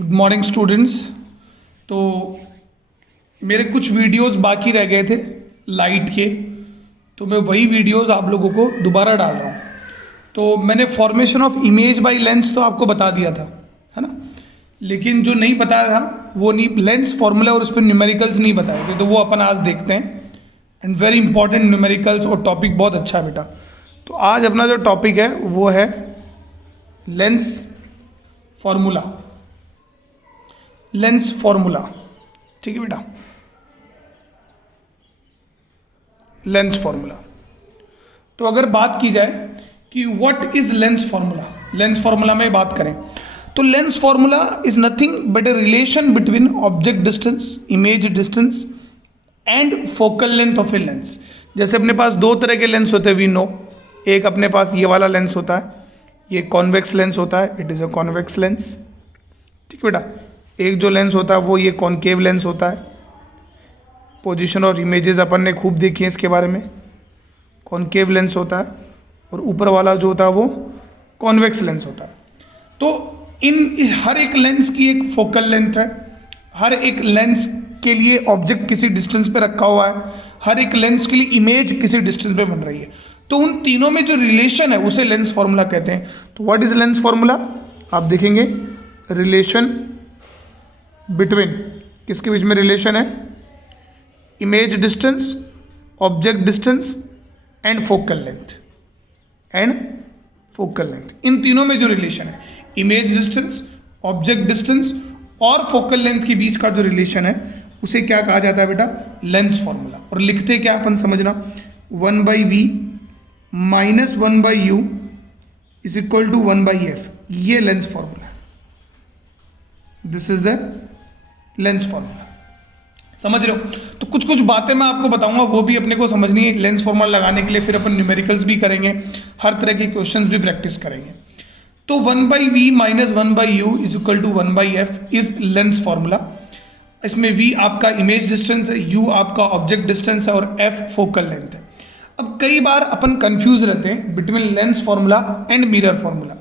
Good morning students. तो मेरे कुछ वीडियोस बाकी रह गए थे लाइट के, तो मैं वही वीडियोस आप लोगों को दोबारा डाल रहा हूँ। तो मैंने formation of image by lens तो आपको बता दिया था, है ना, लेकिन जो नहीं बताया था वो नहीं, लेंस फॉर्मूला और उस पर न्यूमेरिकल्स नहीं बताए थे, तो वो अपन आज देखते हैं। एंड वेरी इंपॉर्टेंट न्यूमेरिकल्स, और टॉपिक बहुत अच्छा है बेटा। तो आज अपना जो टॉपिक है वो है लेंस फॉर्मूला। लेंस फॉर्मूला, ठीक है बेटा, लेंस फॉर्मूला। तो अगर बात की जाए कि what is lens formula, lens formula में बात करें तो lens formula is nothing but a relation between object distance, image distance and focal length of a lens. जैसे अपने पास दो तरह के लेंस होते हैं, वी नो। एक अपने पास ये वाला लेंस होता है, ये कॉन्वेक्स लेंस होता है, it is a convex lens, ठीक है बेटा। एक जो लेंस होता है वो ये कॉनकेव लेंस होता है। पोजीशन और इमेजेस अपन ने खूब देखी है इसके बारे में। कॉनकेव लेंस होता है और ऊपर वाला जो होता है वो कॉन्वेक्स लेंस होता है। तो हर एक लेंस की एक फोकल लेंथ है, हर एक लेंस के लिए ऑब्जेक्ट किसी डिस्टेंस पे रखा हुआ है, हर एक लेंस के लिए इमेज किसी डिस्टेंस पे बन रही है। तो उन तीनों में जो रिलेशन है उसे लेंस फॉर्मूला कहते हैं। तो व्हाट इज लेंस फॉर्मूला, आप देखेंगे रिलेशन बिटवीन, किसके बीच में रिलेशन है, image distance, object distance and focal length, and focal length. इन तीनों में जो रिलेशन है, इमेज डिस्टेंस, ऑब्जेक्ट डिस्टेंस और फोकल लेंथ के बीच का जो रिलेशन है उसे क्या कहा जाता है बेटा, लेंस फॉर्मूला। और लिखते क्या अपन समझना, 1/v minus 1/u is equal to 1/f, ये लेंस फॉर्मूला है। This is the lens formula, समझ रहे हो। तो कुछ कुछ बातें मैं आपको बताऊंगा, वो भी अपने को समझनी है लेंस फॉर्मूला लगाने के लिए। फिर अपन न्यूमेरिकल्स भी करेंगे, हर तरह के क्वेश्चंस भी प्रैक्टिस करेंगे। तो 1/v minus 1/u is equal to 1/f is lens formula. इसमें v आपका इमेज डिस्टेंस है, u आपका ऑब्जेक्ट डिस्टेंस है और f फोकल लेंथ है। अब कई बार अपन कंफ्यूज रहते हैं between lens formula and mirror formula.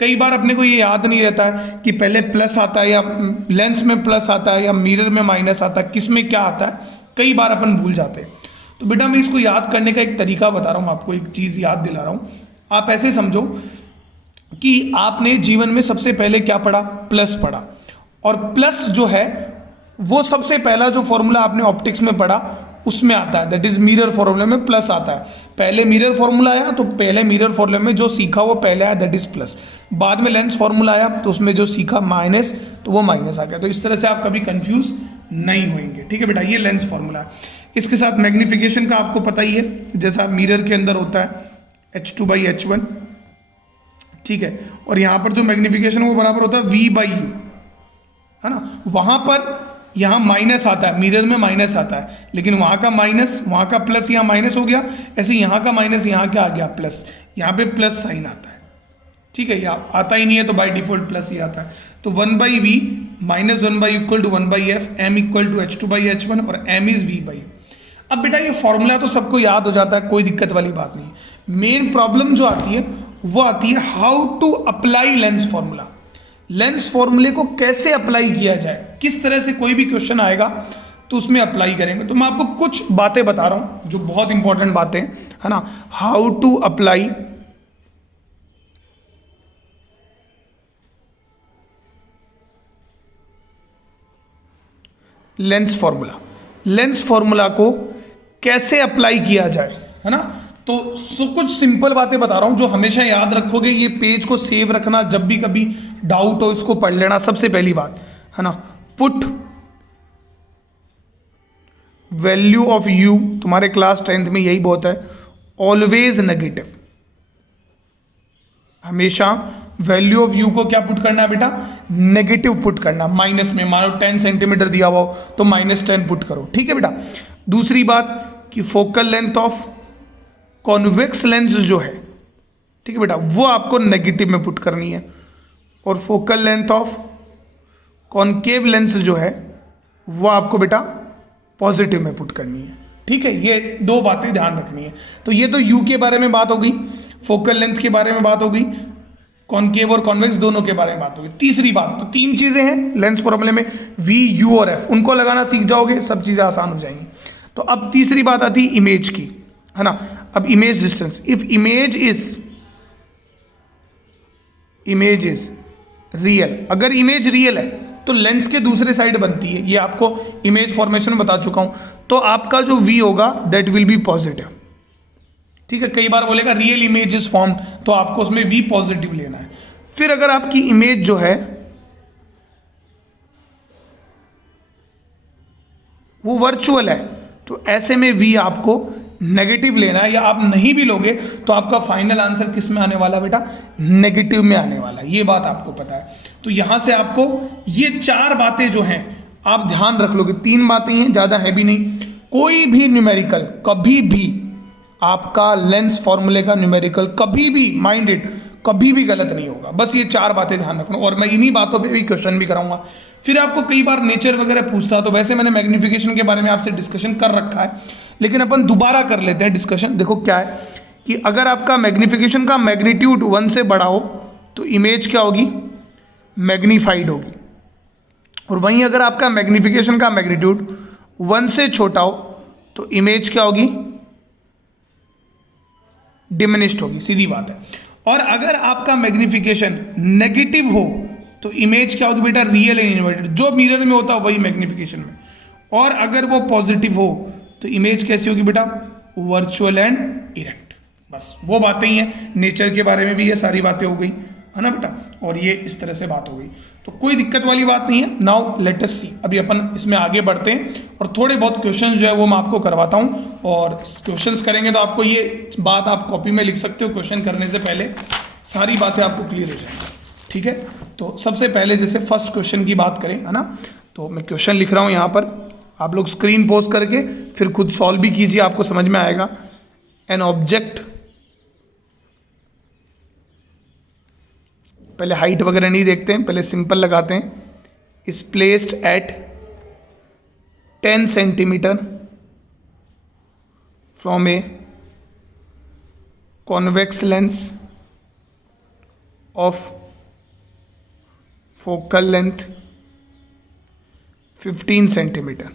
कई बार अपने को ये याद नहीं रहता है कि पहले प्लस आता है या लेंस में प्लस आता है या मिरर में माइनस आता है, किस में क्या आता है, कई बार अपन भूल जाते हैं। तो बेटा मैं इसको याद करने का एक तरीका बता रहा हूँ आपको, एक चीज़ याद दिला रहा हूँ। आप ऐसे समझो कि आपने जीवन में सबसे पहले क्या पढ़ा, प्लस पढ़ा। और प्लस जो है वो सबसे पहला जो फॉर्मूला आपने ऑप्टिक्स में पढ़ा उसमें आता है, दैट इज मिरर फॉर्मूला में प्लस आता है। पहले मिरर फॉर्मूला आया तो पहले मिरर फॉर्मूला में जो सीखा वो पहले आया, दैट इज प्लस। बाद में लेंस फॉर्मूला आया तो उसमें जो सीखा माइनस, तो वो माइनस आ गया। तो इस तरह से आप कभी कंफ्यूज नहीं होंगे, ठीक है बेटा। ये लेंस फॉर्मूला है। इसके साथ मैग्निफिकेशन का आपको पता ही है, जैसा मिरर के अंदर होता है h2/h1, ठीक है। और यहाँ पर जो मैग्निफिकेशन वो बराबर होता है v/u, है ना। वहाँ पर यहाँ माइनस आता है, मिरर में माइनस आता है, लेकिन वहाँ का माइनस, वहाँ का प्लस, यहाँ माइनस हो गया। ऐसे यहाँ का माइनस, यहाँ क्या आ गया, प्लस। यहाँ पे प्लस साइन आता है, ठीक है। यहाँ आता ही नहीं है तो बाय डिफॉल्ट प्लस ही आता है। तो 1/v minus 1/u equal to 1/f, m equal to h2/h1 और m इज v/u। अब बेटा ये फॉर्मूला तो सबको याद हो जाता है, कोई दिक्कत वाली बात नहीं। मेन प्रॉब्लम जो आती है वो आती है how to apply lens formula. Lens फॉर्मूले को कैसे अप्लाई किया जाए, किस तरह से कोई भी क्वेश्चन आएगा तो उसमें अप्लाई करेंगे। तो मैं आपको कुछ बातें बता रहा हूं जो बहुत इंपॉर्टेंट बातें, है ना। How to apply lens formula, lens formula को कैसे अप्लाई किया जाए, है ना। तो कुछ सिंपल बातें बता रहा हूं जो हमेशा याद रखोगे। ये पेज को सेव रखना, जब भी कभी डाउट हो इसको पढ़ लेना। सबसे पहली बात, है ना, पुट वैल्यू ऑफ u, तुम्हारे क्लास 10th में यही बहुत है, ऑलवेज नेगेटिव। हमेशा वैल्यू ऑफ u को क्या पुट करना है बेटा, नेगेटिव पुट करना। माइनस में मानो 10 सेंटीमीटर दिया हुआ हो तो -10 पुट करो, ठीक है बेटा। दूसरी बात कि focal length of convex lens जो है, ठीक है बेटा, वो आपको नेगेटिव में पुट करनी है। और focal length of concave lens जो है वो आपको बेटा पॉजिटिव में पुट करनी है, ठीक है। ये दो बातें ध्यान रखनी है। तो ये तो यू के बारे में बात हो गई, फोकल लेंथ के बारे में बात हो गई, कॉनकेव और कॉन्वेक्स दोनों के बारे में बात होगी। तीसरी बात, तो 3 चीजें हैं लेंस फॉर्मूले में, V, U और F, उनको लगाना सीख जाओगे, सब चीजें आसान हो जाएंगी। तो अब तीसरी बात आती है इमेज की, है ना। अब image distance, if image is real, अगर इमेज रियल है तो लेंस के दूसरे साइड बनती है, ये आपको इमेज फॉर्मेशन बता चुका हूं, तो आपका जो V होगा दैट विल बी पॉजिटिव, ठीक है। कई बार बोलेगा रियल इमेज इज फॉर्म, तो आपको उसमें V पॉजिटिव लेना है। फिर अगर आपकी इमेज जो है वो वर्चुअल है, तो ऐसे में V आपको नेगेटिव लेना है, या आप नहीं भी लोगे तो आपका फाइनल आंसर किस में आने वाला बेटा, नेगेटिव में आने वाला है, ये बात आपको पता है। तो यहां से आपको ये 4 बातें जो हैं आप ध्यान रख लोगे, 3 बातें हैं, ज्यादा है भी नहीं। कोई भी न्यूमेरिकल कभी भी आपका लेंस फॉर्मूले का न्यूमेरिकल कभी भी माइंडेड कभी भी गलत नहीं होगा, बस ये 4 बातें ध्यान रखना, और मैं इन्हीं बातों पे भी क्वेश्चन भी कराऊंगा। फिर आपको कई बार नेचर वगैरह पूछता, तो वैसे मैंने मैग्निफिकेशन के बारे में आपसे डिस्कशन कर रखा है, लेकिन अपन दोबारा कर लेते हैं डिस्कशन। देखो क्या है कि अगर आपका मैग्निफिकेशन का मैग्नीट्यूड 1 से बड़ा हो तो इमेज क्या होगी, मैग्नीफाइड होगी, और वहीं अगर आपका मैग्निफिकेशन का मैग्नीट्यूड 1 से छोटा हो तो इमेज क्या होगी, डिमिनिश्ड होगी, सीधी बात है। और अगर आपका मैग्निफिकेशन नेगेटिव हो तो इमेज क्या होगी बेटा, रियल एंड इन्वर्टेड, जो मिरर में होता है वही मैग्निफिकेशन में। और अगर वो पॉजिटिव हो तो इमेज कैसी होगी बेटा, वर्चुअल एंड इरेक्ट। बस वो बातें ही हैं, नेचर के बारे में भी ये सारी बातें हो गई, है ना बेटा, और ये इस तरह से बात हो गई, तो कोई दिक्कत वाली बात नहीं है। नाउ लेट अस सी, अभी अपन इसमें आगे बढ़ते हैं और थोड़े बहुत क्वेश्चंस जो है वो मैं आपको करवाता हूँ, और क्वेश्चंस करेंगे तो आपको ये बात आप कॉपी में लिख सकते हो, क्वेश्चन करने से पहले सारी बातें आपको क्लियर हो जाएंगी, ठीक है। तो सबसे पहले जैसे फर्स्ट क्वेश्चन की बात करें, है ना, तो मैं क्वेश्चन लिख रहा हूँ यहाँ पर, आप लोग स्क्रीन पोज करके फिर खुद सॉल्व भी कीजिए, आपको समझ में आएगा। एन ऑब्जेक्ट, पहले हाइट वगैरह नहीं देखते हैं, पहले सिंपल लगाते हैं, is placed at 10 centimetre from a convex lens of focal length 15 centimeter.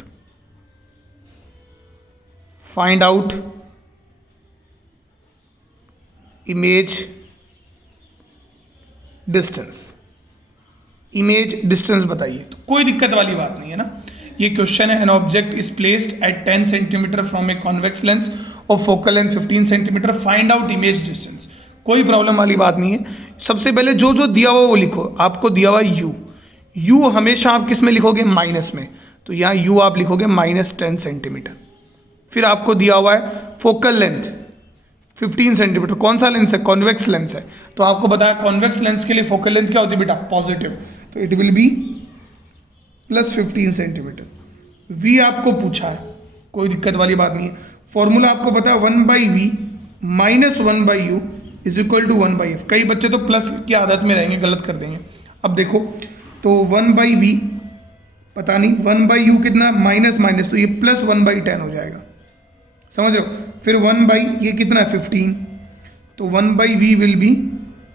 Find out image distance. Image distance बताइए, तो कोई दिक्कत वाली बात नहीं है ना। ये क्वेश्चन है, an object is placed at 10 centimetre from a convex lens of focal length 15 centimetre, find out image distance. कोई प्रॉब्लम वाली बात नहीं है। सबसे पहले जो जो दिया हुआ वो लिखो, आपको दिया हुआ यू हमेशा आप किस में लिखोगे, माइनस में, तो यहाँ यू आप लिखोगे -10 सेंटीमीटर। फिर आपको दिया हुआ है फोकल लेंथ 15 सेंटीमीटर, कौन सा लेंस है, कॉन्वेक्स लेंस है, तो आपको बताया कॉन्वेक्स लेंस के लिए फोकल लेंथ क्या होती है बेटा, पॉजिटिव, तो it will be +15 centimetre. We आपको पूछा है, कोई दिक्कत वाली बात नहीं है। फॉर्मूला आपको पता है 1/v - 1/u is equal to 1/f। कई बच्चे तो प्लस की आदत में रहेंगे, गलत कर देंगे। अब देखो, तो 1/v पता नहीं, 1/u कितना, माइनस माइनस, तो ये +1/10 हो जाएगा, समझ रहे हो। फिर 1/ ये कितना है 15, तो 1/v विल बी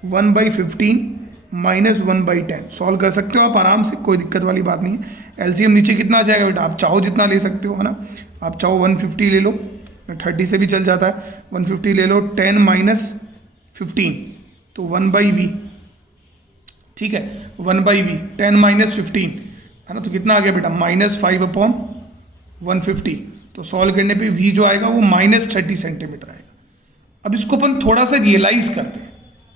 1/15 - 1/10। सॉल्व कर सकते हो आप आराम से, कोई दिक्कत वाली बात नहीं है। एलसीएम नीचे कितना आ जाएगा बेटा, आप चाहो जितना ले सकते हो, है ना। आप चाहो 150 ले लो, 30 से भी चल जाता है, 150 ले लो, 10 - 15 तो 1/v, ठीक है, 1/v 10 - 15 है ना, तो कितना आ गया बेटा, -5/150। तो सॉल्व करने पे v जो आएगा वो -30 सेंटीमीटर आएगा। अब इसको अपन थोड़ा सा रियलाइज करते हैं,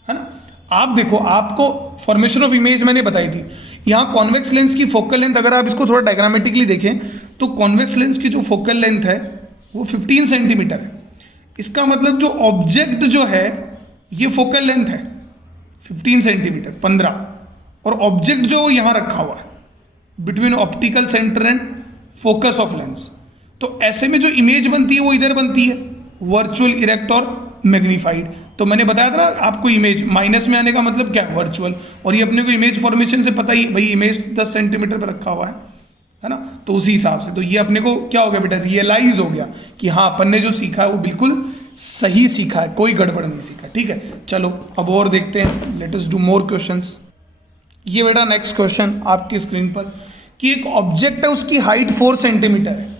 है ना। आप देखो, आपको फॉर्मेशन ऑफ इमेज मैंने बताई थी, यहाँ कॉन्वेक्स लेंस की फोकल लेंथ अगर आप इसको थोड़ा डायग्रामेटिकली देखें तो कॉन्वेक्स लेंस की जो फोकल लेंथ है वो 15 सेंटीमीटर है। इसका मतलब जो ऑब्जेक्ट जो है ये फोकल लेंथ है 15 सेंटीमीटर 15, और ऑब्जेक्ट जो यहाँ रखा हुआ है between optical centre and focus of lens. तो ऐसे में जो इमेज बनती है वो इधर बनती है, वर्चुअल, इरेक्ट और मैग्नीफाइड। तो मैंने बताया था ना आपको, इमेज माइनस में आने का मतलब क्या है, वर्चुअल। और ये अपने को इमेज फॉर्मेशन से पता ही, भाई इमेज 10 सेंटीमीटर पर रखा हुआ है ना, तो उसी हिसाब से तो ये अपने को क्या हो गया बेटा, रियलाइज हो गया कि हाँ अपन ने जो सीखा है वो बिल्कुल सही सीखा है, कोई गड़बड़ नहीं सीखा। ठीक है, चलो अब और देखते हैं, let us do more questions. ये बेटा नेक्स्ट क्वेश्चन आपकी स्क्रीन पर कि एक ऑब्जेक्ट है, उसकी हाइट 4 सेंटीमीटर है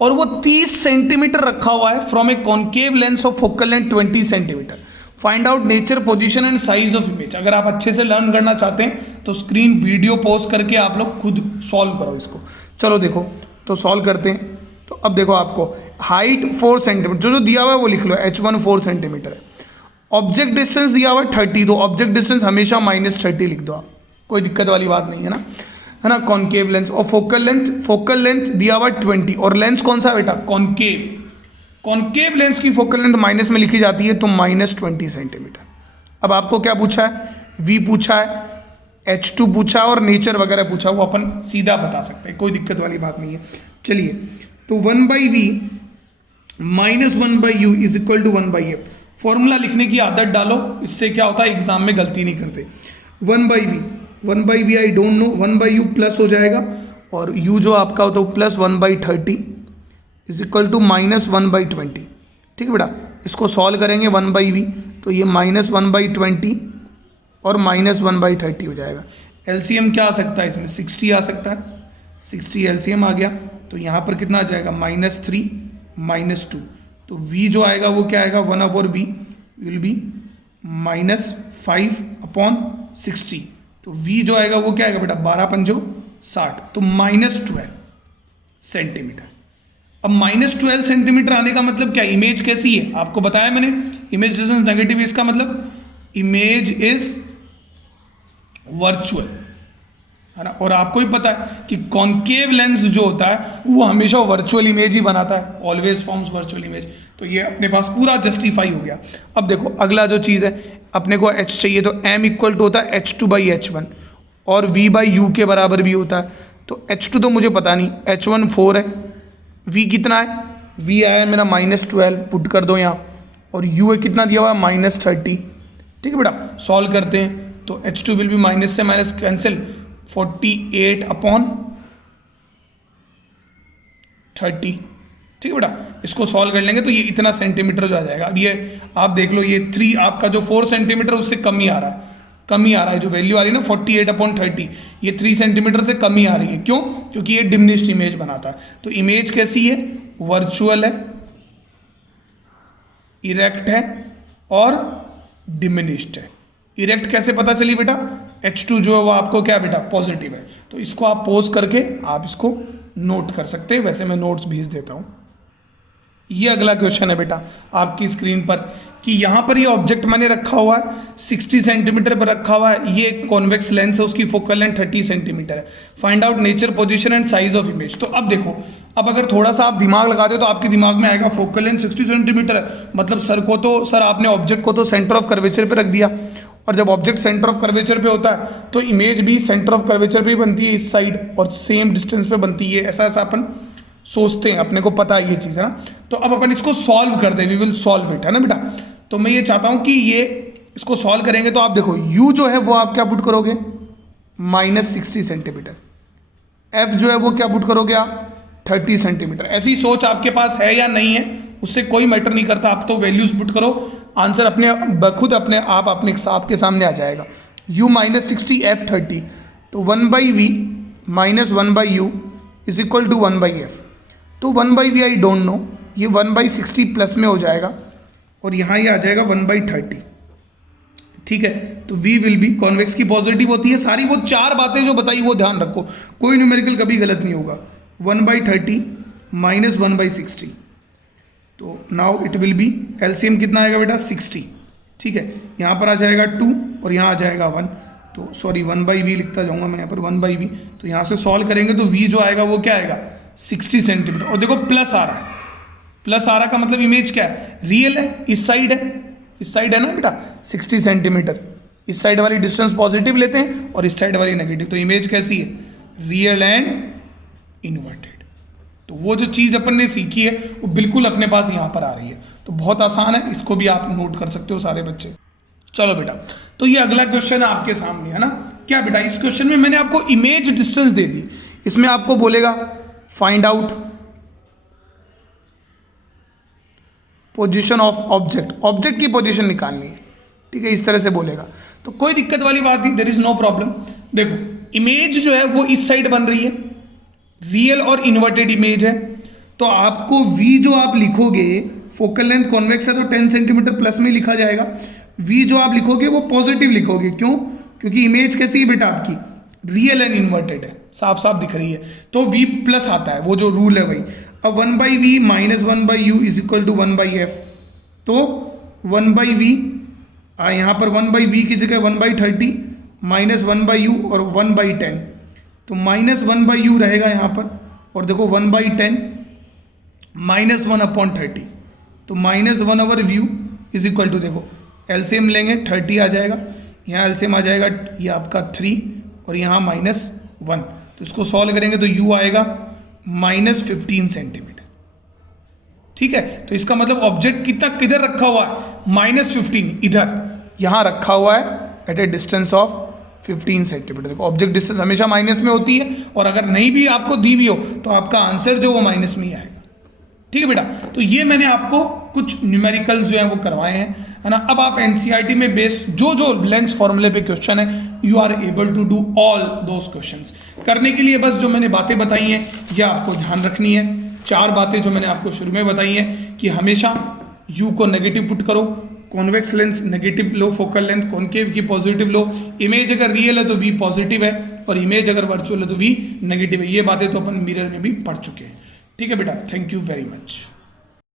और वो 30 सेंटीमीटर रखा हुआ है from a concave lens of focal length 20 centimetre. Find out nature, position and size of image. अगर आप अच्छे से लर्न करना चाहते हैं तो स्क्रीन वीडियो पॉज करके आप लोग खुद सॉल्व करो इसको। चलो देखो तो सॉल्व करते हैं। तो अब देखो आपको हाइट 4 सेंटीमीटर, जो दिया हुआ है वो लिख लो, h1 4 सेंटीमीटर है। ऑब्जेक्ट डिस्टेंस दिया हुआ है 30, तो ऑब्जेक्ट डिस्टेंस हमेशा -30 लिख दो आप, कोई दिक्कत वाली बात नहीं है ना। कॉन्केव लेंस और फोकल लेंथ दिया हुआ है 20, और लेंस कौन सा बेटा, कॉन्केव लेंस की फोकल लेंथ माइनस में लिखी जाती है, तो -20 सेंटीमीटर। अब आपको क्या पूछा है, v पूछा है, h2 पूछा है और नेचर वगैरह पूछा, वो अपन सीधा बता सकते हैं, कोई दिक्कत वाली बात नहीं है। चलिए तो 1/v -1/u is equal to 1/f। Formula लिखने की आदत डालो, इससे क्या होता है एग्जाम में गलती नहीं करते। 1/v I don't know, 1/u plus हो जाएगा और u जो आपका होता है प्लस 1/30 इज इक्वल टू -1/20। ठीक है बेटा, इसको सॉल्व करेंगे 1/v, तो ये -1/20 और -1/30 हो जाएगा। एलसीएम क्या आ सकता है इसमें, 60 आ सकता है, 60 एलसीएम आ गया, तो यहाँ पर कितना आ जाएगा -3 -2, तो v जो आएगा वो क्या आएगा, 1/v विल बी -5/60, तो v जो आएगा वो क्या आएगा बेटा, 12×5 60, तो -12 सेंटीमीटर। अब -12 सेंटीमीटर आने का मतलब क्या, इमेज कैसी है आपको बताया मैंने, इमेज डिस्टेंस नेगेटिव, इसका मतलब इमेज इज वर्चुअल, है ना। और आपको ही पता है कि कॉन्केव लेंस जो होता है वो हमेशा वर्चुअल इमेज ही बनाता है, ऑलवेज फॉर्म्स वर्चुअल इमेज, तो ये अपने पास पूरा जस्टिफाई हो गया। अब देखो अगला जो चीज़ है, अपने को h चाहिए, तो m इक्वल टू होता है h2/h1 और v/u के बराबर भी होता है, तो h2 तो मुझे पता नहीं, h1 4 है, v कितना है, v आया मेरा -12, पुट कर दो यहाँ, और u है कितना दिया हुआ है -30। ठीक है बेटा, सॉल्व करते हैं, तो h2 विल बी माइनस से माइनस कैंसिल, 48/30। ठीक है बेटा, इसको सॉल्व कर लेंगे तो ये इतना सेंटीमीटर जो आ जाएगा। अब ये आप देख लो, ये 3 आपका जो 4 सेंटीमीटर उससे कम ही आ रहा है, जो वैल्यू आ रही है ना 48/30, ये 3 सेंटीमीटर से कम ही आ रही है। क्यों, क्योंकि ये डिमिनिश्ड इमेज बनाता है। तो इमेज कैसी है, वर्चुअल है, इरेक्ट है और डिमिनिश्ड है। इरेक्ट कैसे पता चली बेटा, H2 जो है वो आपको क्या बेटा, पॉजिटिव है, तो इसको आप पोज करके आप इसको नोट कर सकते हैं, वैसे मैं नोट्स भेज देता हूँ। ये अगला क्वेश्चन है बेटा आपकी स्क्रीन पर कि यहाँ पर ये ऑब्जेक्ट मैंने रखा हुआ है, 60 सेंटीमीटर पर रखा हुआ है, ये एक कॉन्वेक्स लेंस है, उसकी फोकल लेंथ 30 सेंटीमीटर है। Find out nature, position and size of image. तो अब देखो, अब अगर थोड़ा सा आप दिमाग लगाते हो तो आपके दिमाग में आएगा फोकल लेंथ 60 सेंटीमीटर है, मतलब सर आपने ऑब्जेक्ट को तो सेंटर ऑफ कर्वेचर पे रख दिया, और जब ऑब्जेक्ट सेंटर ऑफ कर्वेचर पे होता है तो इमेज भी सेंटर ऑफ कर्वेचर पे बनती है इस साइड और सेम डिस्टेंस पे बनती है, ऐसा अपन सोचते हैं, अपने को पता है ये चीज़, है ना। तो अब अपन इसको सॉल्व करते हैं, वी विल सॉल्व इट, है ना बेटा। तो मैं ये चाहता हूँ कि ये इसको सॉल्व करेंगे, तो आप देखो u जो है वो आप क्या पुट करोगे, -60 सेंटीमीटर, f जो है वो क्या पुट करोगे आप, 30 सेंटीमीटर। ऐसी सोच आपके पास है या नहीं है उससे कोई मैटर नहीं करता, आप तो वैल्यूज पुट करो, आंसर खुद अपने आप आपके सामने आ जाएगा। u -60 f 30, तो 1/v -1/u is equal to 1/f। तो 1/v आई डोंट नो, ये 1/60 प्लस में हो जाएगा और यहाँ ये आ जाएगा 1/30। ठीक है, तो v विल बी, कॉन्वेक्स की पॉजिटिव होती है, सारी वो 4 बातें जो बताई वो ध्यान रखो, कोई न्यूमेरिकल कभी गलत नहीं होगा। 1/30 -1/60, तो now it will B, LCM कितना आएगा बेटा, 60। ठीक है, यहाँ पर आ जाएगा 2 और यहाँ आ जाएगा 1, तो सॉरी 1/v लिखता जाऊँगा मैं यहाँ पर 1/v, तो यहाँ से सॉल्व करेंगे तो v जो आएगा वो क्या आएगा, 60 सेंटीमीटर। और देखो प्लस आ रहा है, प्लस आ रहा का मतलब इमेज क्या है, रियल है, इस साइड है ना बेटा 60 सेंटीमीटर, इस साइड वाली डिस्टेंस पॉजिटिव लेते हैं और इस साइड वाली नेगेटिव, तो इमेज कैसी है, रियल एंड इन्वर्टेड। तो वो जो चीज़ अपन ने सीखी है वो बिल्कुल अपने पास यहाँ पर आ रही है, तो बहुत आसान है, इसको भी आप नोट कर सकते हो सारे बच्चे। चलो बेटा, तो ये अगला क्वेश्चन है आपके सामने, है ना। क्या बेटा, इस क्वेश्चन में मैंने आपको इमेज डिस्टेंस दे दी, इसमें आपको बोलेगा find out position of object, object की पोजीशन निकालनी है, ठीक है, इस तरह से बोलेगा तो कोई दिक्कत वाली बात नहीं, देयर इज नो प्रॉब्लम। देखो इमेज जो है वो इस साइड बन रही है, रियल और इन्वर्टेड इमेज है, तो आपको v जो आप लिखोगे, फोकल लेंथ कॉन्वेक्स है तो 10 सेंटीमीटर प्लस में लिखा जाएगा, v जो आप लिखोगे वो पॉजिटिव लिखोगे, क्यों? क्योंकि इमेज कैसी है बेटा आपकी, रियल एंड इन्वर्टेड है, साफ साफ दिख रही है, तो v प्लस आता है, वो जो रूल है वही। अब 1/v minus 1/u is equal to 1/f, तो 1/v यहाँ पर 1/v की जगह 1/30 माइनस 1/u और 1/10, तो माइनस 1/u रहेगा यहाँ पर, और देखो 1/10 माइनस 1/30, तो minus 1/v is equal to, देखो एलसीएम लेंगे 30 आ जाएगा, यहाँ एलसीएम आ जाएगा ये आपका 3 और यहाँ -1, तो इसको सॉल्व करेंगे तो u आएगा -15 सेंटीमीटर, ठीक है। तो इसका मतलब ऑब्जेक्ट कितना किधर रखा हुआ है, -15 इधर यहाँ रखा हुआ है at a distance of 15 centimetre. देखो ऑब्जेक्ट डिस्टेंस हमेशा माइनस में होती है, और अगर नहीं भी आपको दी हुई हो तो आपका आंसर जो वो माइनस में ही आएगा, ठीक है बेटा। तो ये मैंने आपको कुछ न्यूमेरिकल्स जो हैं वो करवाए हैं, है ना। अब आप एनसीईआरटी में बेस जो जो लेंस फॉर्मूले पे क्वेश्चन है, you are able to do all those questions. करने के लिए बस जो मैंने बातें बताई हैं ये आपको ध्यान रखनी है, 4 बातें जो मैंने आपको शुरू में बताई हैं कि हमेशा यू को नेगेटिव पुट करो, कॉन्वेक्स लेंस नेगेटिव लो फोकल लेंथ, कॉन्केव की पॉजिटिव लो, इमेज अगर रियल है तो वी पॉजिटिव है, और इमेज अगर वर्चुअल है तो वी नेगेटिव है। ये बातें तो अपन मिरर में भी पढ़ चुके हैं, ठीक है बेटा। Thank you very much.